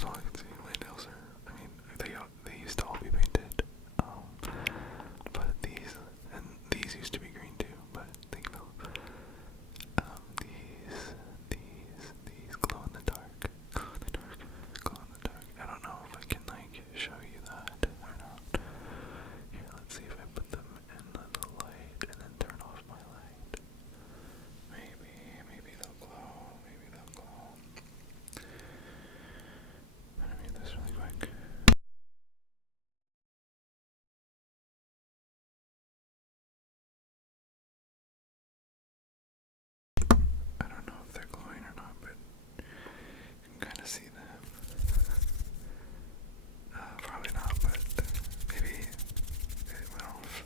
first of all, you can see my nails are, I mean, they used to all be painted, but these used to be green too, but they fell. These glow in the dark, glow in the dark, glow in the dark. I don't know if I can like show you that or not. Here, let's see if I put them in the light and then turn off my light. Maybe they'll glow. Maybe they'll glow. Let me read this really quick. I don't know if they're glowing or not, but you can kind of see them. Probably not, but maybe it went off.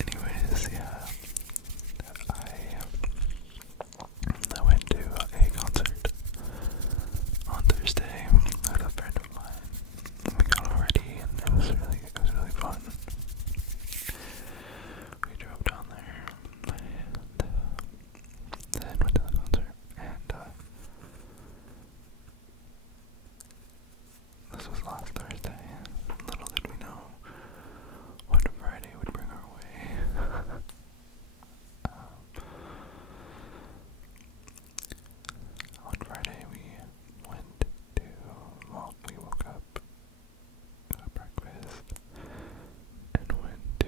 Anyways, yeah, I went to a concert on Thursday with a friend of mine. We got already, and it was really fun. We drove down there and then went to the concert, and this was last Thursday. Little did we know what Friday would bring our way. On Friday we went to, well, we woke up, got breakfast, and went to,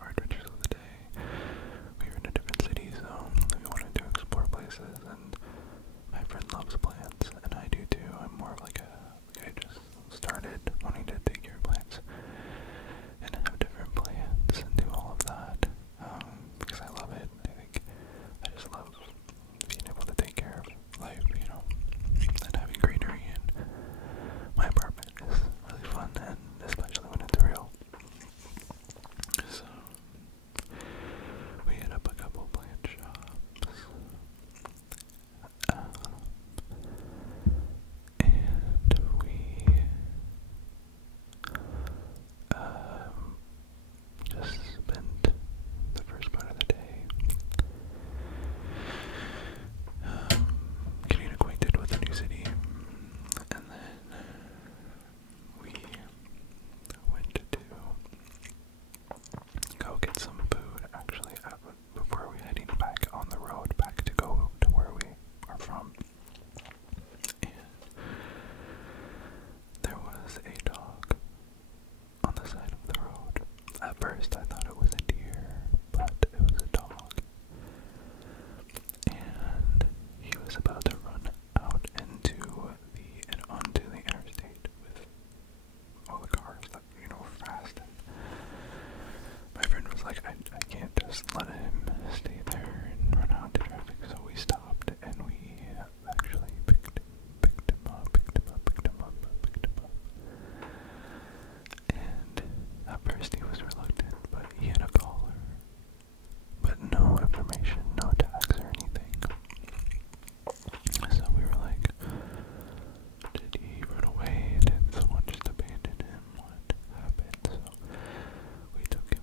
our adventures of the day. We were in a different city, so we wanted to explore places, and my friend loves plants, and I do too. I'm more of like I just started wanting to take care of plants, and have different plants, and do all of that, because I love it. I just love being able to take care of life, and having greenery, and my apartment is really fun, and especially when it's real. So, we hit up a couple plant shops, and we just spent the first part of the day getting acquainted with a new city, and then we went to go get some food, actually, before we heading back on the road, back to go to where we are from. And there was a dog on the side of the road. At first I thought it was a deer, but it was a dog. And he was about to run out onto the interstate with all the cars that, were fast. And my friend was like, I can't just let him stay there and run out into traffic. So we stopped and we actually picked him up. And at first he was reluctant, but he had a collar, but no information, no tags or anything. So we were like, did he run away? Did someone just abandon him? What happened? So we took him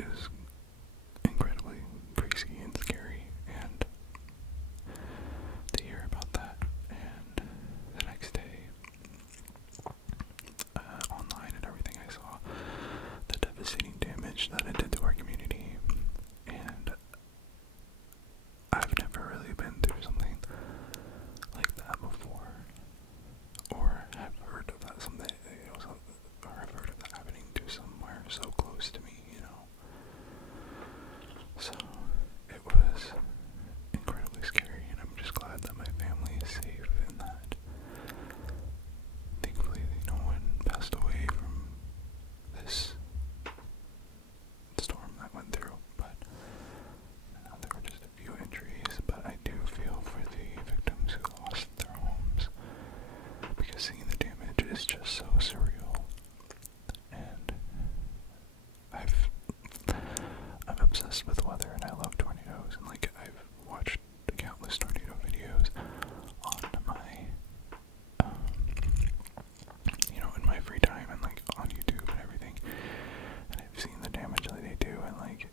is incredibly crazy and scary, and to hear about that, and the next day, online and everything, I saw the devastating damage that it did to our community, and I've never really been through something like that before, or have heard of that something, or I've heard of that happening to somewhere so close to me, So, it was incredibly scary, and I'm just glad that my family is safe and that thankfully no one passed away from this storm that went through, but there were just a few injuries. But I do feel for the victims who lost their homes, because seeing the damage is just so surreal, and I'm obsessed with weather, and I love tornadoes, and like I've watched countless tornado videos on my, in my free time, and like on YouTube and everything, and I've seen the damage that they do, and like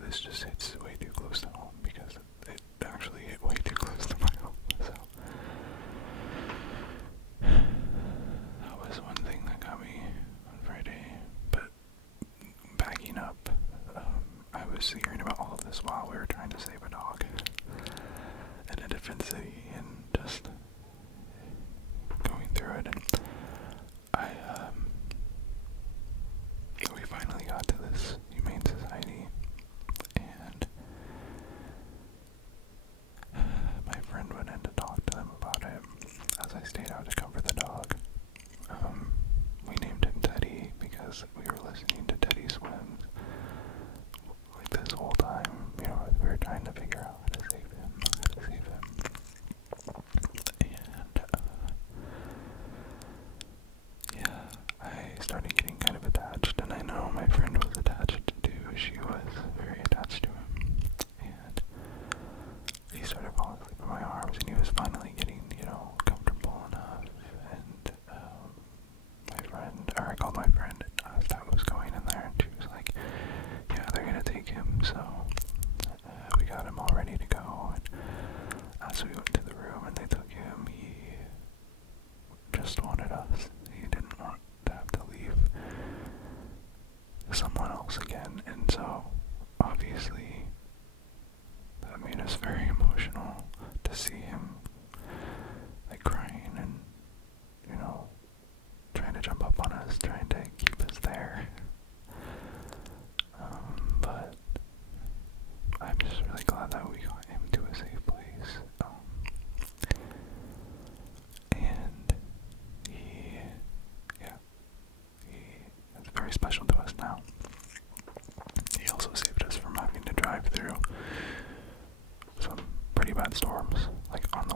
this just hits way too close to home, because it actually hit way too close to my home. So that was one thing that got me on Friday. But backing up, I was hearing about all of this while we were trying to save a dog in a different city, and just going through it, and we finally got to this humane society, and my friend went in to talk to them about it as I stayed out to comfort the dog. We named him Teddy because we were listening to Teddy Swims like this whole time, we were trying to figure out how to save him, and yeah, I started getting kind of attached, and I know my friend was attached too. She was very attached to him, and he started falling asleep in my arms, and he was finally getting, comfortable enough, and I called my friend and asked how it was going in there, and she was like, yeah, they're gonna take him, so we got him all ready to go, and as we went to the room and they took him, he just wanted us. He didn't want to have to leave someone else again, and so obviously that made us very emotional to see him like crying and trying to jump up on us, trying to keep us there. But I'm just really glad that we got him to a safe place. And he is very special to us now. He also saved us from having to drive through some pretty bad storms, like on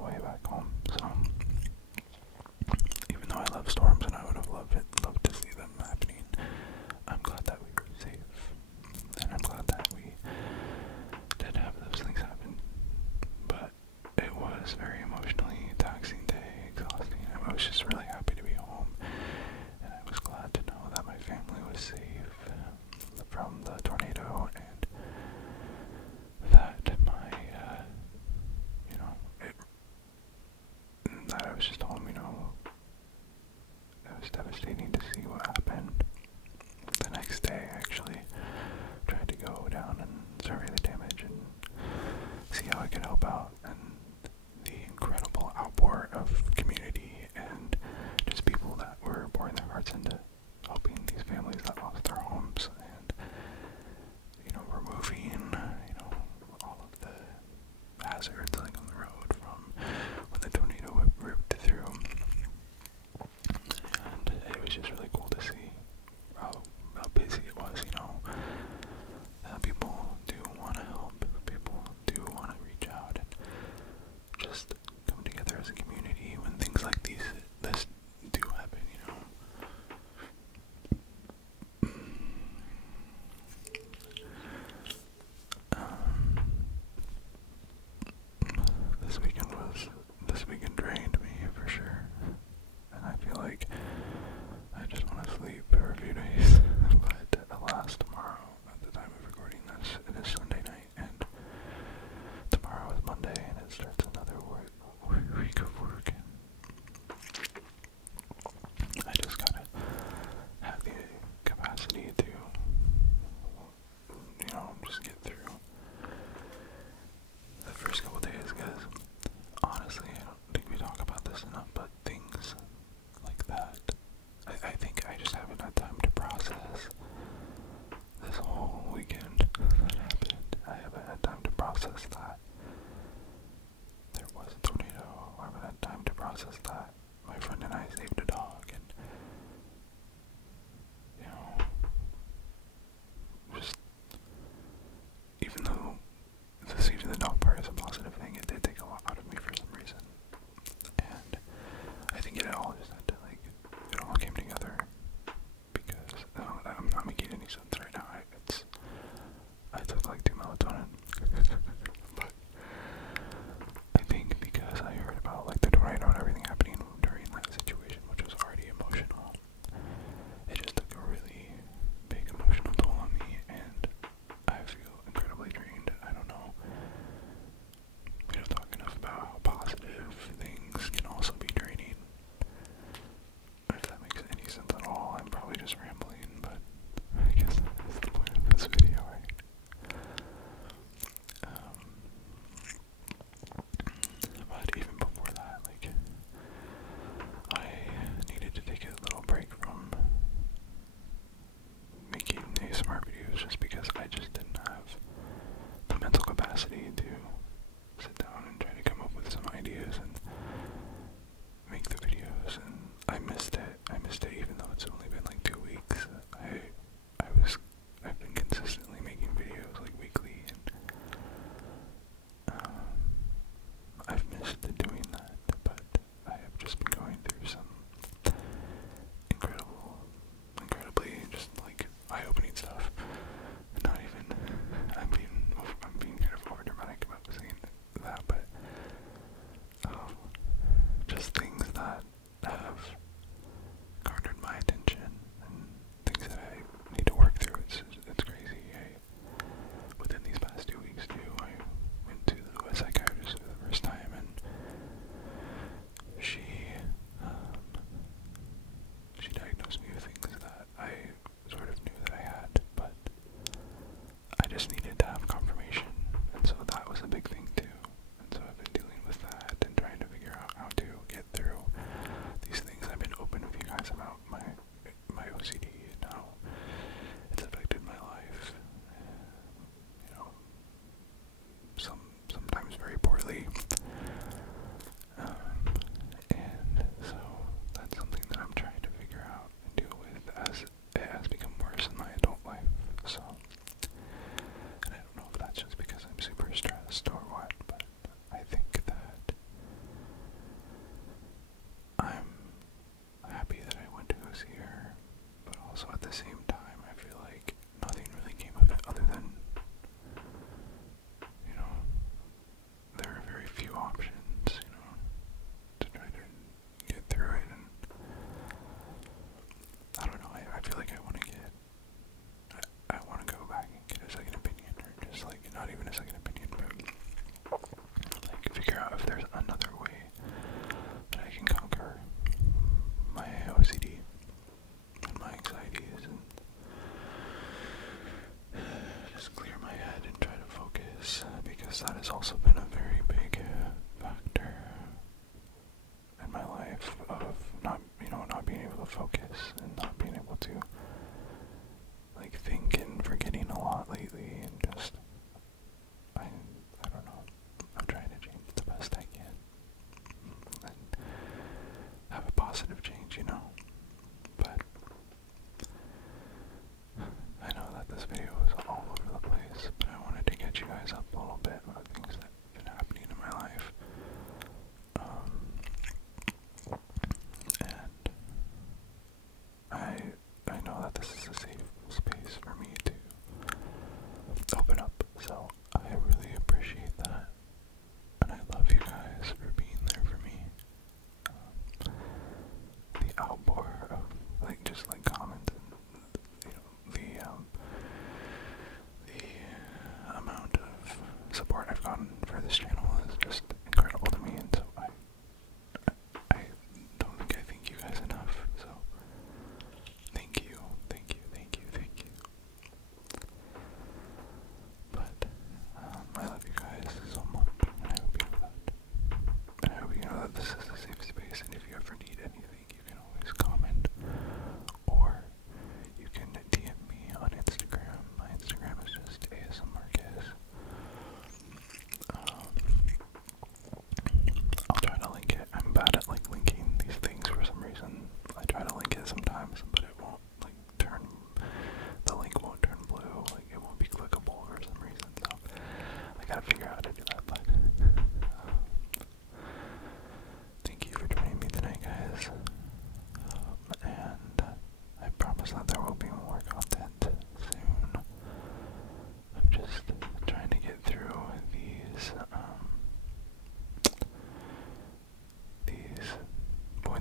even though even the dog part is a positive thing, it did take a lot out of me for some reason. And I think it all just had to, like, it all came together because I'm not making any sense right now. I took like 2 melatonin. But I think because I heard about like the tornado and everything happening during that situation, which was already emotional, it just took a really big emotional toll on me, and I feel incredibly drained. I don't know. We don't talk enough about how positive things can also be draining. If that makes any sense at all, I'm probably just rambling, but I guess that's the point of this video, right? But even before that, like, I needed to take a little break from making ASMR videos just because I just didn't have the mental capacity to sit down and try to come up with some ideas and make the videos, and I missed it even though it's only been like 2 weeks. I've been consistently making videos like weekly, and I've missed doing that, but I have just been going through some incredibly just like eye-opening stuff. Not even, I'm being kind of over dramatic about saying that, but just things that have garnered my attention and things that I need to work through. It's crazy. Within these past 2 weeks too, I went to a psychiatrist for the first time, and she diagnosed me with things that I sort of knew that I had, but I just needed to have confirmation, and so that was a big thing too. And so I've been dealing with that and trying to figure out how to get through these things. I've been open with you guys about my OCD and how it's affected my life, you know, sometimes very poorly. And so that's something that I'm trying to figure out and deal with as it has become worse in my adult life. So, and I don't know if that's just because I'm super stressed or what, but I think that I'm happy that I went to go see her, but also at the same time I feel like nothing really came of it other than, you know, there are very few options, you know, to try to get through it, and I don't know, I feel like I want to go back and get a second opinion, or just like, not even a second opinion, but like figure out if there's another way that I can conquer my OCD and my anxieties, and just clear my head and try to focus, because that has also been a very big factor in my life of not being able to focus and not being able to like think, and forgetting a lot lately, and just I don't know. I'm trying to change the best I can and have a positive change, you know. But I know that this video is all over the place, but I wanted to get you guys up a little bit about things that have been happening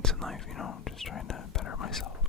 points in life, just trying to better myself.